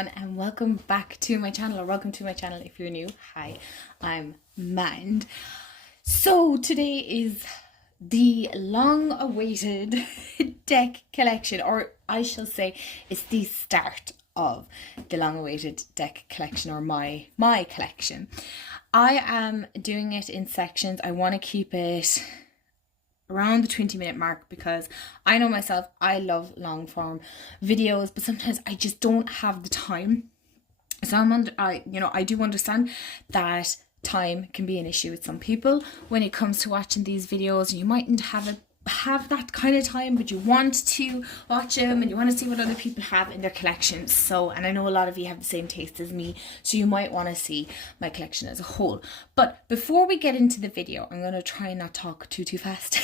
everyone, and welcome back to my channel, or welcome to my channel if you're new. Hi, I'm Mand. So today is the long-awaited deck collection, or I shall say it's the start of the long-awaited deck collection, or my collection. I am doing it in sections. I want to keep it around the 20-minute mark because I know myself, I love long form videos, but sometimes I just don't have the time. So I do understand that time can be an issue with some people when it comes to watching these videos. You mightn't have that kind of time, but you want to watch them and you want to see what other people have in their collections. So, and I know a lot of you have the same taste as me, so you might want to see my collection as a whole. But before we get into the video, I'm going to try and not talk too fast.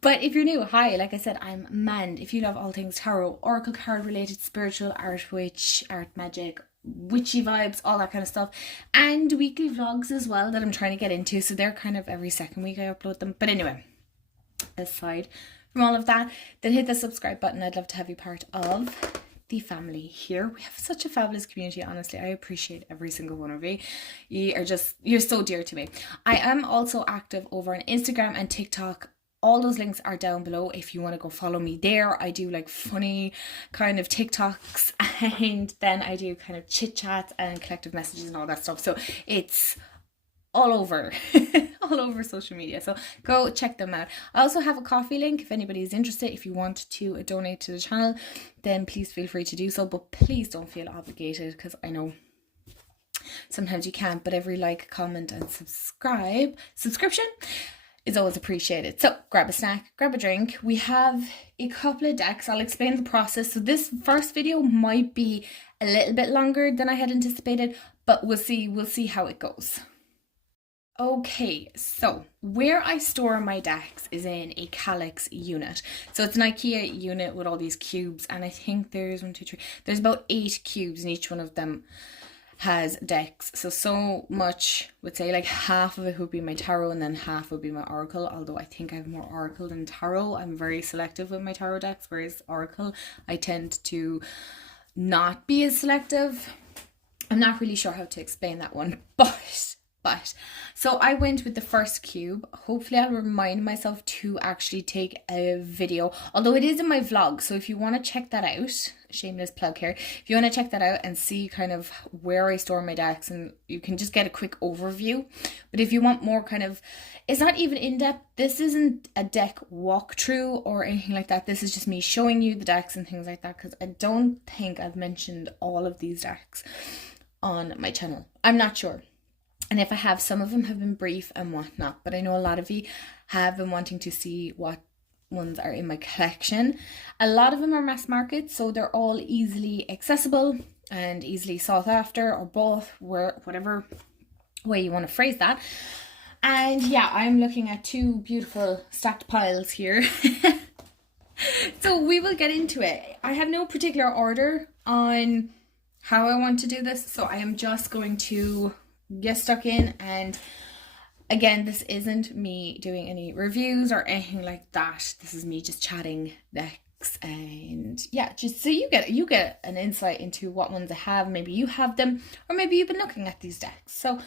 But if you're new, hi, like I said, I'm Mand. If you love all things tarot, oracle card related, spiritual, art witch, art magic, witchy vibes, all that kind of stuff, and weekly vlogs as well that I'm trying to get into, so they're kind of every second week I upload them. But anyway, aside from all of that, then hit the subscribe button. I'd love to have you part of the family here. We have such a fabulous community, honestly. I appreciate every single one of you. You're so dear to me. I am also active over on Instagram and TikTok. All those links are down below if you want to go follow me there. I do like funny kind of TikToks, and then I do kind of chit chats and collective messages and all that stuff. So it's all over all over social media, so go check them out. I also have a coffee link if anybody's interested. If you want to donate to the channel, then please feel free to do so, but please don't feel obligated, because I know sometimes you can't, but every like, comment and subscription is always appreciated. So grab a snack, grab a drink. We have a couple of decks. I'll explain the process. So this first video might be a little bit longer than I had anticipated, but we'll see how it goes. Okay, so where I store my decks is in a Calyx unit. So it's an IKEA unit with all these cubes, and I think there's there's about 8 cubes, and each one of them has decks. So much, would say like half of it would be my tarot and then half would be my oracle, although I think I have more oracle than tarot. I'm very selective with my tarot decks, whereas oracle I tend to not be as selective. I'm not really sure how to explain that one, but so I went with the first cube. Hopefully I'll remind myself to actually take a video, although it is in my vlog, so if you want to check that out, shameless plug here, if you want to check that out and see kind of where I store my decks, and you can just get a quick overview. But if you want more kind of, it's not even in-depth, this isn't a deck walkthrough or anything like that, this is just me showing you the decks and things like that, because I don't think I've mentioned all of these decks on my channel. I'm not sure. And if I have, some of them have been brief and whatnot, but I know a lot of you have been wanting to see what ones are in my collection. A lot of them are mass market, so they're all easily accessible and easily sought after, or both, whatever way you want to phrase that. And yeah, I'm looking at 2 beautiful stacked piles here. So we will get into it. I have no particular order on how I want to do this, so I am just going to get stuck in. And again, this isn't me doing any reviews or anything like that. This is me just chatting decks, and yeah, just so you get an insight into what ones I have. Maybe you have them, or maybe you've been looking at these decks. So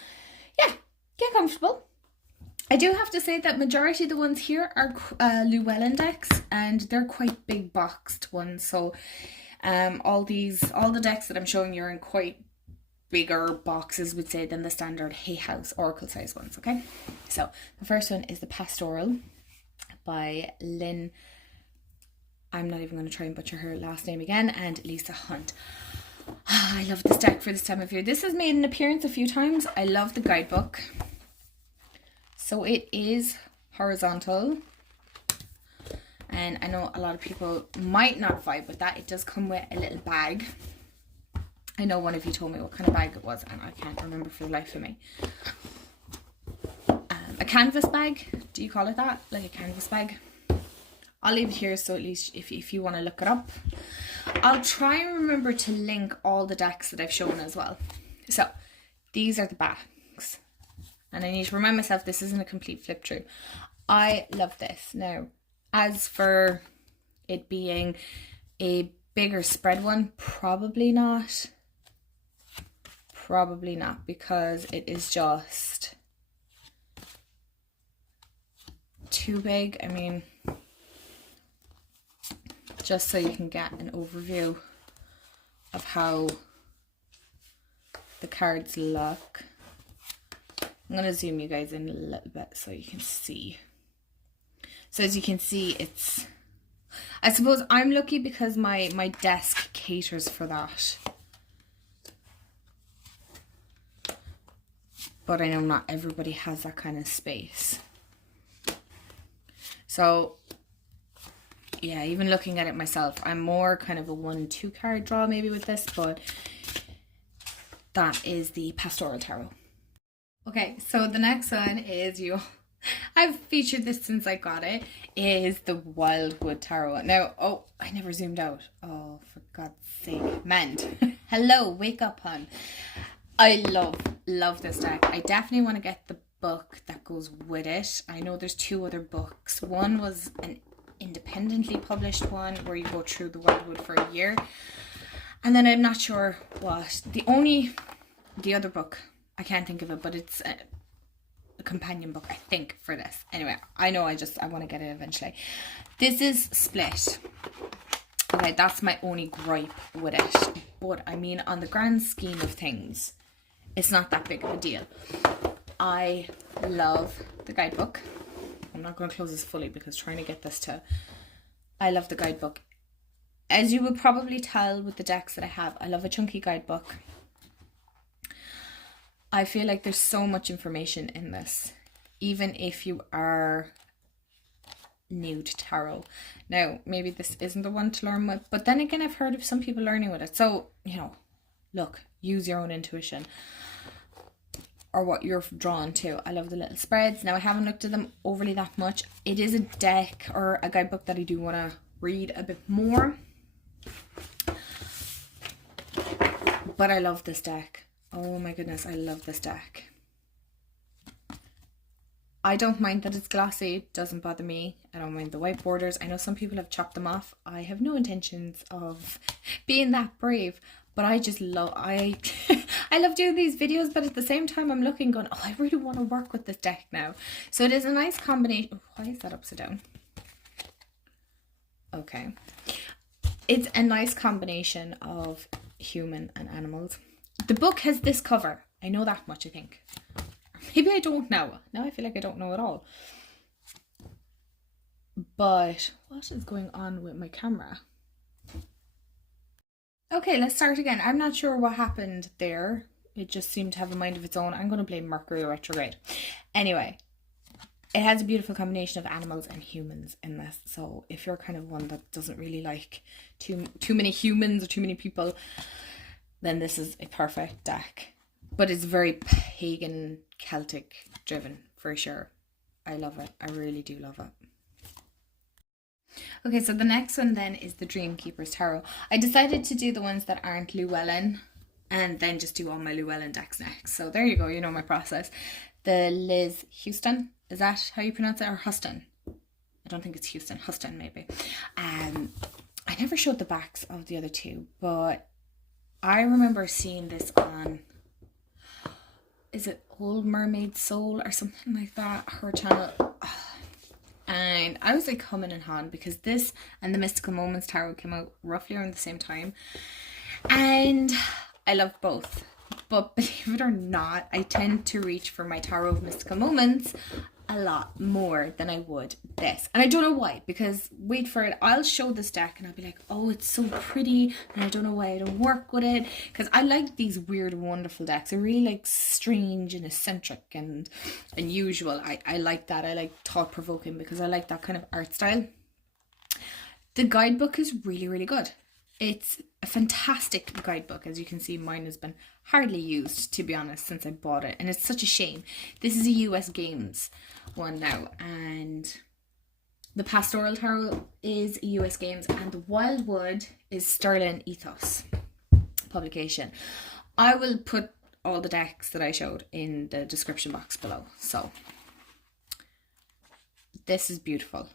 yeah, get comfortable. I do have to say that majority of the ones here are Llewellyn decks, and they're quite big boxed ones. So all the decks that I'm showing you are in quite bigger boxes, would say, than the standard Hay House oracle size ones. Okay, so the first one is the Pastoral by Lynn, I'm not even going to try and butcher her last name again, and Lisa Hunt. I love this deck for this time of year. This has made an appearance a few times. I love the guidebook. So it is horizontal, and I know a lot of people might not vibe with that. It does come with a little bag. I know one of you told me what kind of bag it was, and I can't remember for the life of me. A canvas bag, do you call it that? Like a canvas bag? I'll leave it here, so at least if you want to look it up. I'll try and remember to link all the decks that I've shown as well. So these are the bags, and I need to remind myself this isn't a complete flip through. I love this. Now, as for it being a bigger spread one, probably not. Probably not, because it is just too big. I mean, just so you can get an overview of how the cards look. I'm going to zoom you guys in a little bit so you can see. So as you can see, it's, I suppose I'm lucky because my desk caters for that. But I know not everybody has that kind of space. So yeah, even looking at it myself, I'm more kind of a 1-2 card draw maybe with this, but that is the Pastoral Tarot. Okay, so the next one is, I've featured this since I got it, is the Wildwood Tarot. Now, oh, I never zoomed out. Oh, for God's sake. Mend. Hello, wake up, hon. I love this deck. I definitely want to get the book that goes with it. I know there's 2 other books. One was an independently published one where you go through the Wildwood for a year. And then I'm not sure what. The other book, I can't think of it, but it's a companion book, I think, for this. Anyway, I know I want to get it eventually. This is split. Okay, that's my only gripe with it. But I mean, on the grand scheme of things, it's not that big of a deal. I love the guidebook. I'm not going to close this fully because trying to get this to... I love the guidebook. As you would probably tell with the decks that I have, I love a chunky guidebook. I feel like there's so much information in this, even if you are new to tarot. Now, maybe this isn't the one to learn with, but then again, I've heard of some people learning with it. So, you know, look, use your own intuition or what you're drawn to. I love the little spreads. Now, I haven't looked at them overly that much. It is a deck or a guidebook that I do want to read a bit more. But I love this deck. Oh my goodness, I love this deck. I don't mind that it's glossy. It doesn't bother me. I don't mind the white borders. I know some people have chopped them off. I have no intentions of being that brave. But I just love... I love doing these videos, but at the same time I'm looking going, oh, I really want to work with this deck now. So it is a nice combination... Why is that upside down? Okay. It's a nice combination of human and animals. The book has this cover. I know that much, I think. Maybe I don't know. Now I feel like I don't know at all. But what is going on with my camera? Okay, let's start again. I'm not sure what happened there. It just seemed to have a mind of its own. I'm going to blame Mercury retrograde. Anyway, it has a beautiful combination of animals and humans in this. So if you're kind of one that doesn't really like too many humans or too many people, then this is a perfect deck. But it's very pagan, Celtic driven for sure. I love it. I really do love it. Okay, so the next one then is the Dreamkeeper's Tarot. I decided to do the ones that aren't Llewellyn and then just do all my Llewellyn decks next. So there you go, you know my process. The Liz Houston, is that how you pronounce it? Or Huston? I don't think it's Houston, Huston maybe. I never showed the backs of the other 2, but I remember seeing this on, is it Old Mermaid Soul or something like that, her channel. And I was like humming and hawing because this and the Mystical Moments Tarot came out roughly around the same time. And I love both. But believe it or not, I tend to reach for my Tarot of Mystical Moments a lot more than I would this. And I don't know why, because wait for it, I'll show this deck and I'll be like, oh, it's so pretty, and I don't know why I don't work with it, because I like these weird wonderful decks. I really like strange and eccentric and unusual. I like that. I like thought-provoking because I like that kind of art style. The guidebook is really, really good. It's a fantastic guidebook. As you can see, mine has been hardly used, to be honest, since I bought it. And it's such a shame. This is a US Games one now. And the Pastoral Tarot is a US Games. And the Wildwood is Sterling Ethos publication. I will put all the decks that I showed in the description box below. So, this is beautiful.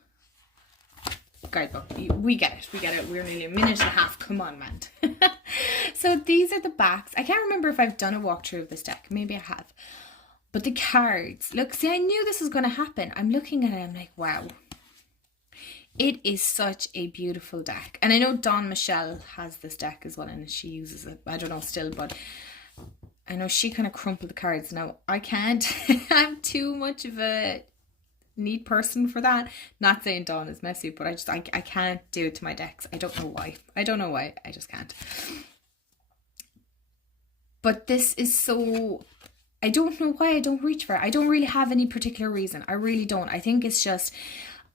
guidebook. We get it. We're nearly a minute and a half. Come on, man. So these are the backs. I can't remember if I've done a walkthrough of this deck. Maybe I have. But the cards, look, see, I knew this was going to happen. I'm looking at it, I'm like, wow. It is such a beautiful deck. And I know Dawn Michelle has this deck as well, and she uses it. I don't know still, but I know she kind of crumpled the cards. Now, I can't. I'm too much of a neat person for that. Not saying Dawn is messy, but I can't do it to my decks. I don't know why. I just can't. But this is so... I don't know why I don't reach for it. I don't really have any particular reason. I really don't. I think it's just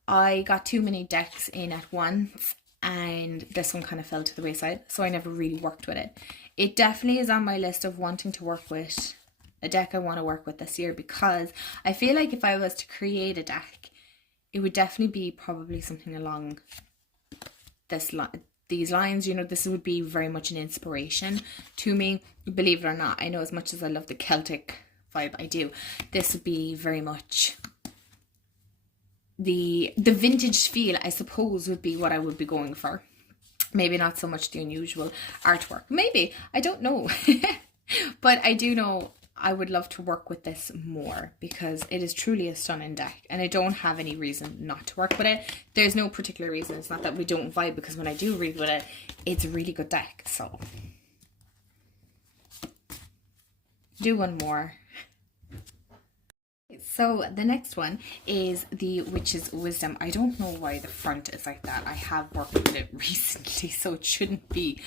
I got too many decks in at once and this one kind of fell to the wayside. So I never really worked with it. It definitely is on my list of wanting to work with a deck I want to work with this year, because I feel like if I was to create a deck, it would definitely be probably something along these lines. You know, this would be very much an inspiration to me, believe it or not. I know as much as I love the Celtic vibe, I do. This would be very much the vintage feel, I suppose, would be what I would be going for. Maybe not so much the unusual artwork. Maybe, I don't know. But I do know I would love to work with this more, because it is truly a stunning deck and I don't have any reason not to work with it. There's no particular reason. It's not that we don't vibe, because when I do read with it, it's a really good deck. So do one more. So the next one is the Witch's Wisdom. I don't know why the front is like that. I have worked with it recently, so it shouldn't be.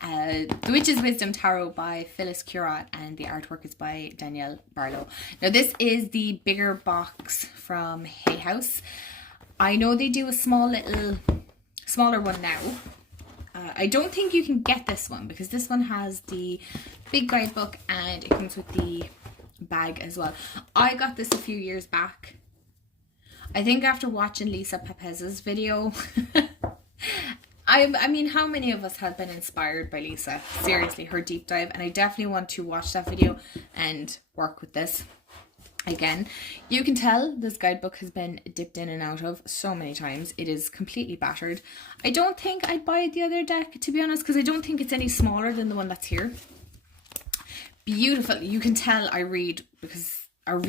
The Witch's Wisdom Tarot by Phyllis Curott, and the artwork is by Danielle Barlow. Now this is the bigger box from Hay House. I know they do a smaller one now. I don't think you can get this one, because this one has the big guidebook and it comes with the bag as well. I got this a few years back, I think, after watching Lisa Pepez's video. I mean, how many of us have been inspired by Lisa? Seriously, her deep dive. And I definitely want to watch that video and work with this again. You can tell this guidebook has been dipped in and out of so many times. It is completely battered. I don't think I'd buy the other deck, to be honest, because I don't think it's any smaller than the one that's here. Beautiful. You can tell I read the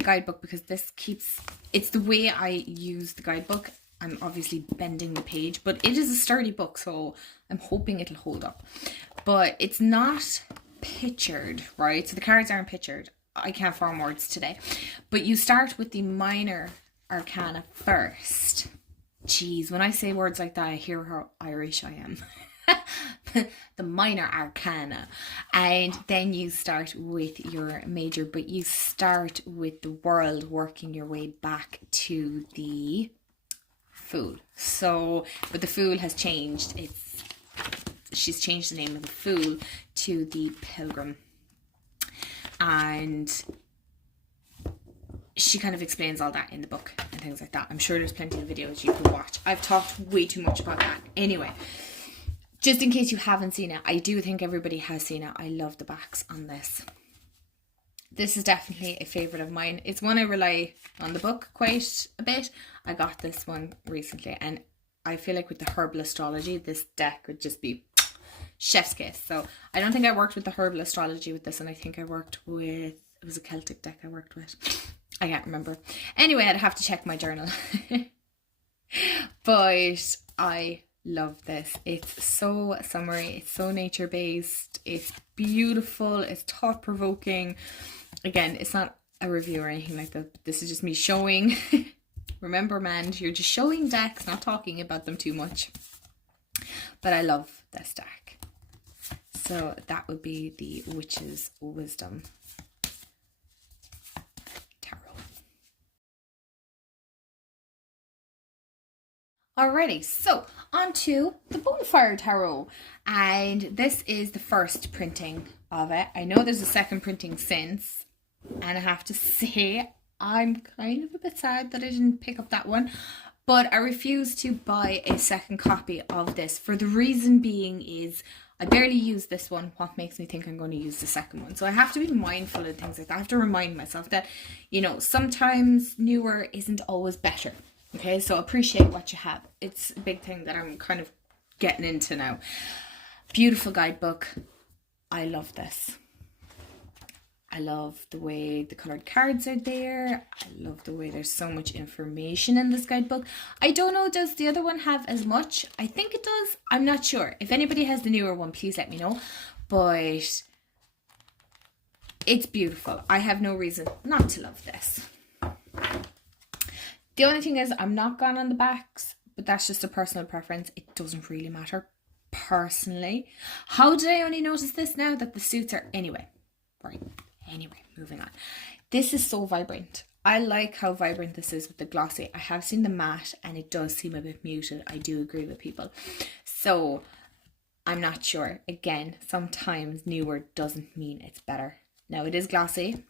guidebook, because this keeps, it's the way I use the guidebook. I'm obviously bending the page, but it is a sturdy book, so I'm hoping it'll hold up. But it's not pictured, right? So the cards aren't pictured. I can't form words today. But you start with the minor arcana first. Jeez, when I say words like that, I hear how Irish I am. The minor arcana, and then you start with your major, but you start with the World, working your way back to the Fool. So, but the Fool has changed. She's changed the name of the Fool to the Pilgrim, and she kind of explains all that in the book and things like that. I'm sure there's plenty of videos you can watch. I've talked way too much about that. Anyway, just in case you haven't seen it, I do think everybody has seen it. I love the backs on this. This is definitely a favourite of mine. It's one I rely on the book quite a bit. I got this one recently, and I feel like with the herbal astrology, this deck would just be chef's kiss. So I don't think I worked with the herbal astrology with this, and I think I worked with, it was a Celtic deck I worked with. I can't remember. Anyway, I'd have to check my journal. But I love this. It's so summery, it's so nature based, it's beautiful, it's thought provoking. Again, it's not a review or anything like that. This is just me showing. Remember, man, you're just showing decks, not talking about them too much. But I love this deck. So that would be the Witch's Wisdom Tarot. Alrighty, so on to the Bonfire Tarot, and this is the first printing of it. I know there's a second printing since, and I have to say I'm kind of a bit sad that I didn't pick up that one, but I refuse to buy a second copy of this, for the reason being is I barely use this one. What makes me think I'm going to use the second one? So I have to be mindful of things like that. I have to remind myself that, you know, sometimes newer isn't always better. Okay, so appreciate what you have. It's a big thing that I'm kind of getting into now. Beautiful guidebook. I love this. I love the way the coloured cards are there. I love the way there's so much information in this guidebook. I don't know, does the other one have as much? I think it does. I'm not sure. If anybody has the newer one, please let me know. But it's beautiful. I have no reason not to love this. The only thing is I'm not gone on the backs, but that's just a personal preference. It doesn't really matter personally. How did I only notice this now that the suits are... Anyway, right. Anyway, moving on. This is so vibrant. I like how vibrant this is with the glossy. I have seen the matte and it does seem a bit muted. I do agree with people. So I'm not sure. Again, sometimes newer doesn't mean it's better. Now it is glossy.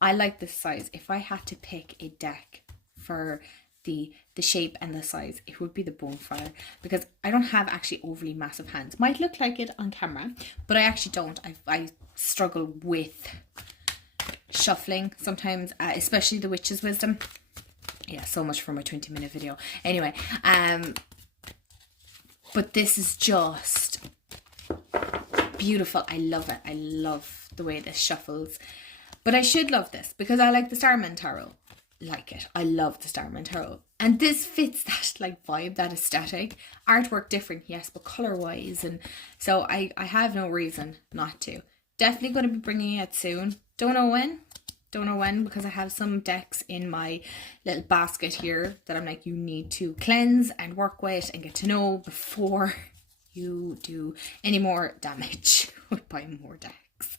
I like this size. If I had to pick a deck for the shape and the size, it would be the Bonfire, because I don't have actually overly massive hands. Might look like it on camera, but I actually don't. I struggle with shuffling sometimes, especially the Witch's Wisdom. Yeah, so much for my 20-minute video. Anyway, but this is just beautiful. I love it. I love the way this shuffles. But I should love this because I like the Starman Tarot. Like it. I love the Starman Tarot. And this fits that like vibe, that aesthetic. Artwork different, yes, but colour wise. And so I have no reason not to. Definitely going to be bringing it soon. Don't know when. Don't know when, because I have some decks in my little basket here that I'm like, you need to cleanse and work with and get to know before you do any more damage with buying more decks.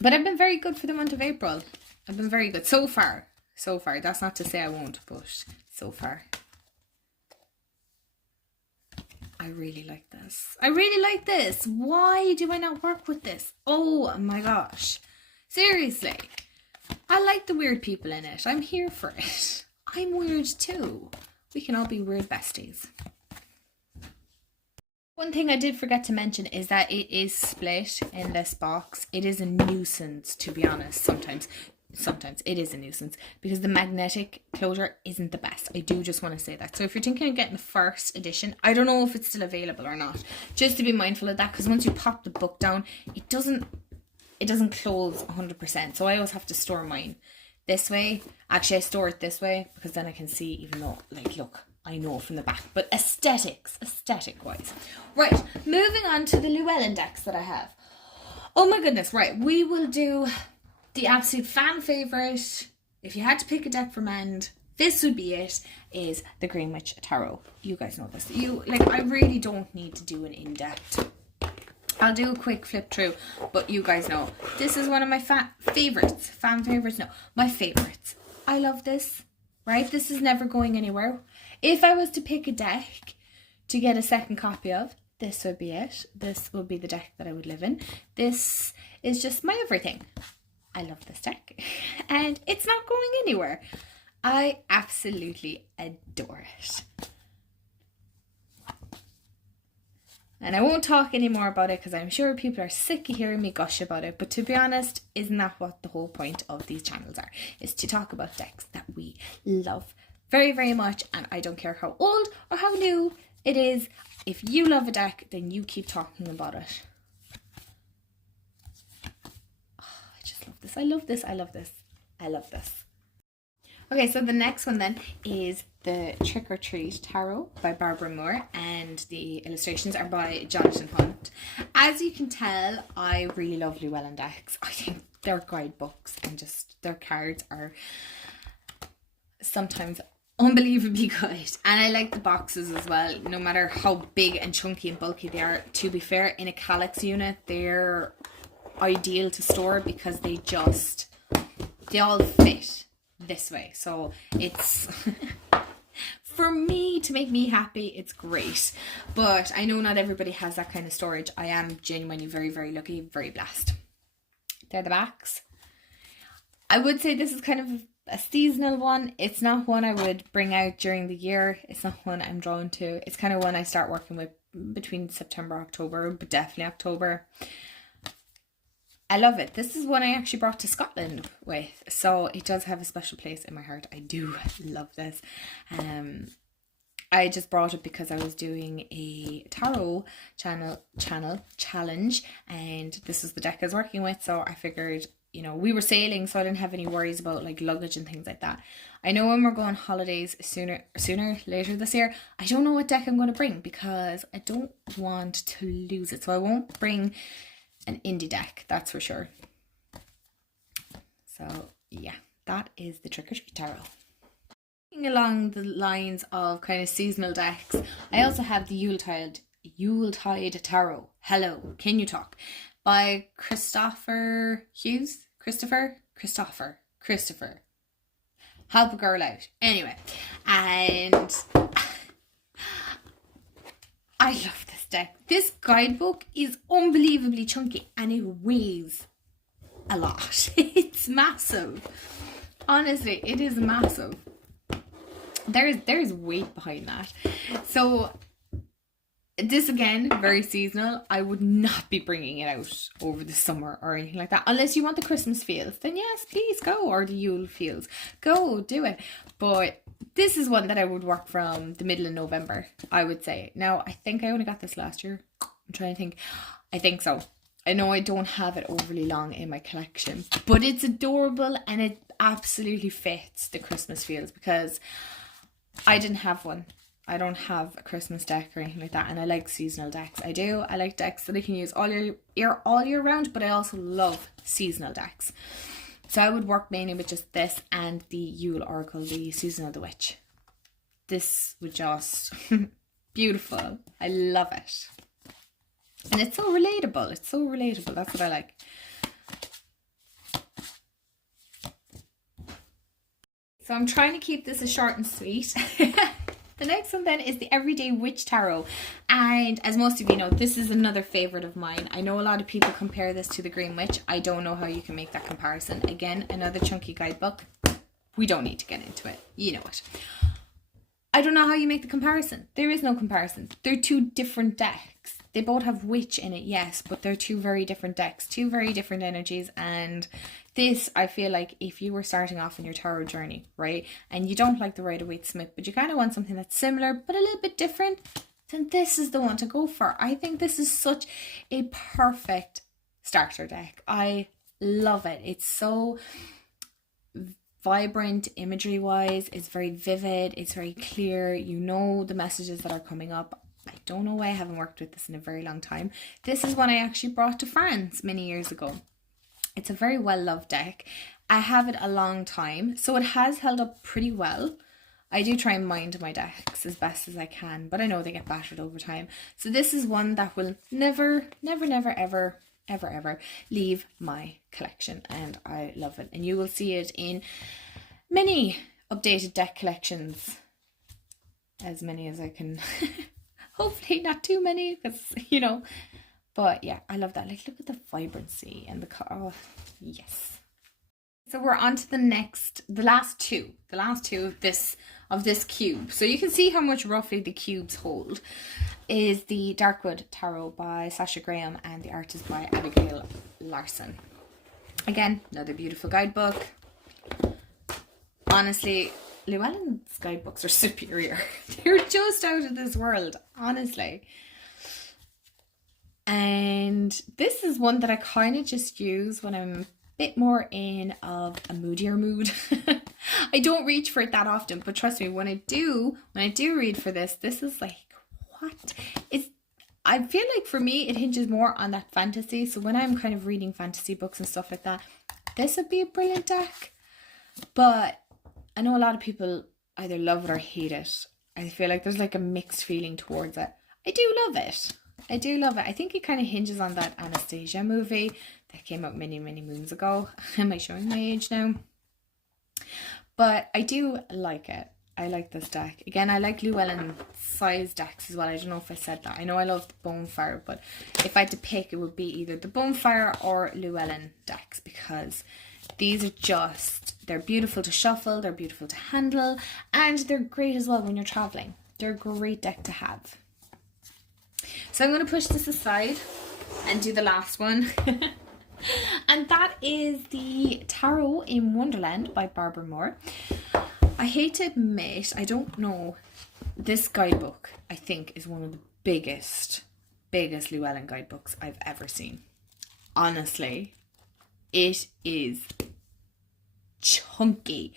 But I've been very good for the month of April. I've been very good so far. So far. That's not to say I won't, but so far. I really like this. I really like this. Why do I not work with this? Oh my gosh. Seriously. I like the weird people in it. I'm here for it. I'm weird too. We can all be weird besties. One thing I did forget to mention is that it is split in this box. It is a nuisance, to be honest, sometimes. Sometimes it is a nuisance because the magnetic closure isn't the best. I do just want to say that. So if you're thinking of getting the first edition, I don't know if it's still available or not. Just to be mindful of that, because once you pop the book down, it doesn't close 100%. So I always have to store mine this way. Actually, I store it this way because then I can see, even though, like, look, I know from the back. But aesthetic wise. Right, moving on to the Llewellyn decks that I have. Oh my goodness, right, we will do the absolute fan favourite. If you had to pick a deck from end, this would be it, is the Greenwich Tarot. You guys know this. I really don't need to do an in-depth. I'll do a quick flip through, but you guys know this is one of my fan favourites. My favourites. I love this, right? This is never going anywhere. If I was to pick a deck to get a second copy of, this would be it. This would be the deck that I would live in. This is just my everything. I love this deck and it's not going anywhere. I absolutely adore it. And I won't talk anymore about it because I'm sure people are sick of hearing me gush about it. But to be honest, isn't that what the whole point of these channels are? Is to talk about decks that we love very, very much. And I don't care how old or how new it is. If you love a deck, then you keep talking about it. I love this. I love this. I love this. Okay, so the next one then is the Trick or Treat Tarot by Barbara Moore, and the illustrations are by Jonathan Hunt. As you can tell, I really love Llewellyn decks. I think their guidebooks and just their cards are sometimes unbelievably good. And I like the boxes as well, no matter how big and chunky and bulky they are. To be fair, in a Calyx unit, they're ideal to store because they all fit this way. So it's for me, to make me happy, it's great. But I know not everybody has that kind of storage. I am genuinely very, very lucky, very blessed. They're the backs. I would say this is kind of a seasonal one. It's not one I would bring out during the year. It's not one I'm drawn to. It's kind of one I start working with between September, October, but definitely October. I love it. This is one I actually brought to Scotland with, so it does have a special place in my heart. I do love this. I just brought it because I was doing a tarot channel challenge, and this is the deck I was working with, so I figured, you know, we were sailing, so I didn't have any worries about like luggage and things like that. I know when we're going holidays later this year, I don't know what deck I'm going to bring because I don't want to lose it, so I won't bring an indie deck, that's for sure. So yeah, that is the Trick or Treat Tarot. Along the lines of kind of seasonal decks, I also have the Yuletide Tarot. Hello, can you talk? By Christopher Hughes. Christopher. Help a girl out. Anyway, and I love this deck. This guidebook is unbelievably chunky and it weighs a lot. It's massive. Honestly, it is massive. There's weight behind that. So this, again, very seasonal. I would not be bringing it out over the summer or anything like that. Unless you want the Christmas feels, then yes, please go. Or the Yule feels. Go, do it. But this is one that I would work from the middle of November, I would say. Now, I think I only got this last year. I'm trying to think. I think so. I know I don't have it overly long in my collection, but it's adorable and it absolutely fits the Christmas feels because I didn't have one. I don't have a Christmas deck or anything like that, and I like seasonal decks. I like decks that I can use all year round, but I also love seasonal decks. So I would work mainly with just this and the Yule Oracle, the Season of the Witch. This would just beautiful. I love it. And it's so relatable. It's so relatable. That's what I like. So I'm trying to keep this as short and sweet. The next one then is the Everyday Witch Tarot. And as most of you know, this is another favourite of mine. I know a lot of people compare this to the Green Witch. I don't know how you can make that comparison. Again, another chunky guidebook. We don't need to get into it. You know it. I don't know how you make the comparison. There is no comparison. They're two different decks. They both have witch in it, yes, but they're two very different decks, two very different energies. And this, I feel like if you were starting off in your tarot journey, right, and you don't like the Rider-Waite-Smith, but you kind of want something that's similar but a little bit different, then this is the one to go for. I think this is such a perfect starter deck. I love it. It's so vibrant imagery wise. It's very vivid. It's very clear. You know the messages that are coming up. I don't know why I haven't worked with this in a very long time. This is one I actually brought to France many years ago. It's a very well loved deck. I have it a long time, so it has held up pretty well. I do try and mind my decks as best as I can, but I know they get battered over time. So this is one that will never ever leave my collection, and I love it. And you will see it in many updated deck collections, as many as I can. Hopefully not too many, because you know, but yeah, I love that. Like, look at the vibrancy and the oh yes. So we're on to the last two of this cube. So you can see how much roughly the cubes hold. Is the Darkwood Tarot by Sasha Graham, and the art is by Abigail Larson. Again, another beautiful guidebook. Honestly, Llewellyn's guidebooks are superior. They're just out of this world, honestly. And this is one that I kind of just use when I'm a bit more in of a moodier mood. I don't reach for it that often, but trust me, when I do read for this is like, what? I feel like for me, it hinges more on that fantasy. So when I'm kind of reading fantasy books and stuff like that, this would be a brilliant deck. But I know a lot of people either love it or hate it. I feel like there's like a mixed feeling towards it. I do love it. I think it kind of hinges on that Anastasia movie that came out many moons ago. Am I showing my age now? But I do like it. I like this deck. Again, I like Llewellyn size decks as well. I don't know if I said that. I know I love the Bonfire, but if I had to pick, it would be either the Bonfire or Llewellyn decks, because these are just, they're beautiful to shuffle, they're beautiful to handle, and they're great as well when you're traveling. They're a great deck to have. So I'm going to push this aside and do the last one. And that is the Tarot in Wonderland by Barbara Moore. I hate to admit, I don't know, this guidebook I think is one of the biggest Llewellyn guidebooks I've ever seen. Honestly, it is chunky.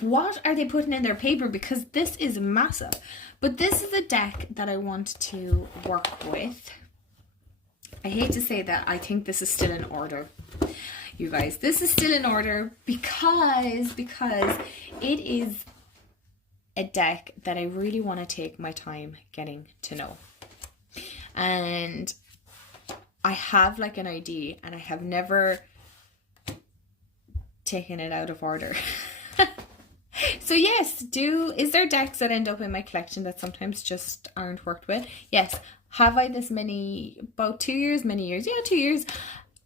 What are they putting in their paper? Because this is massive. But this is a deck that I want to work with. I hate to say that I think this is still in order. You guys, this is still in order because it is a deck that I really want to take my time getting to know. And I have like an idea and I have never taken it out of order. So yes, is there decks that end up in my collection that sometimes just aren't worked with? Yes. Have I this many, about 2 years, many years? Yeah, 2 years.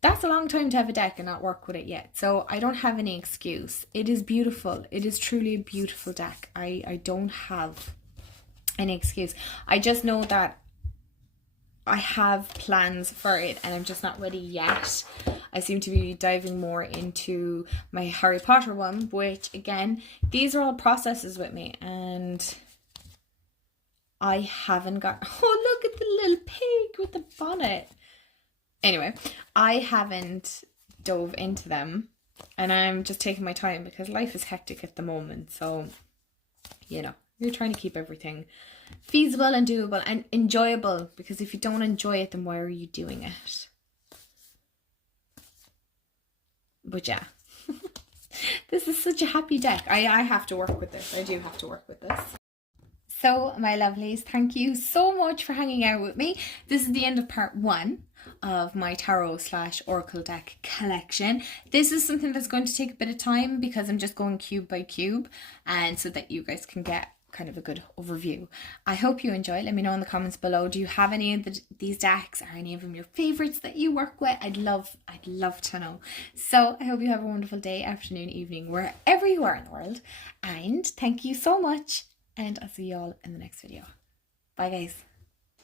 That's a long time to have a deck and not work with it yet. So I don't have any excuse. It is beautiful. It is truly a beautiful deck. I don't have any excuse. I just know that I have plans for it and I'm just not ready yet. I seem to be diving more into my Harry Potter one, which again, these are all processes with me and I haven't got... Oh, look at the little pig with the bonnet. Anyway, I haven't dove into them and I'm just taking my time because life is hectic at the moment. So, you know, you're trying to keep everything feasible and doable and enjoyable, because if you don't enjoy it, then why are you doing it? But yeah, this is such a happy deck. I have to work with this. I do have to work with this. So my lovelies, thank you so much for hanging out with me. This is the end of part 1 of my tarot / oracle deck collection. This is something that's going to take a bit of time because I'm just going cube by cube, and so that you guys can get kind of a good overview. I hope you enjoy. Let me know in the comments below. Do you have any of these decks? Are any of them your favorites that you work with? I'd love to know. So I hope you have a wonderful day, afternoon, evening, wherever you are in the world. And thank you so much. And I'll see you all in the next video. Bye guys.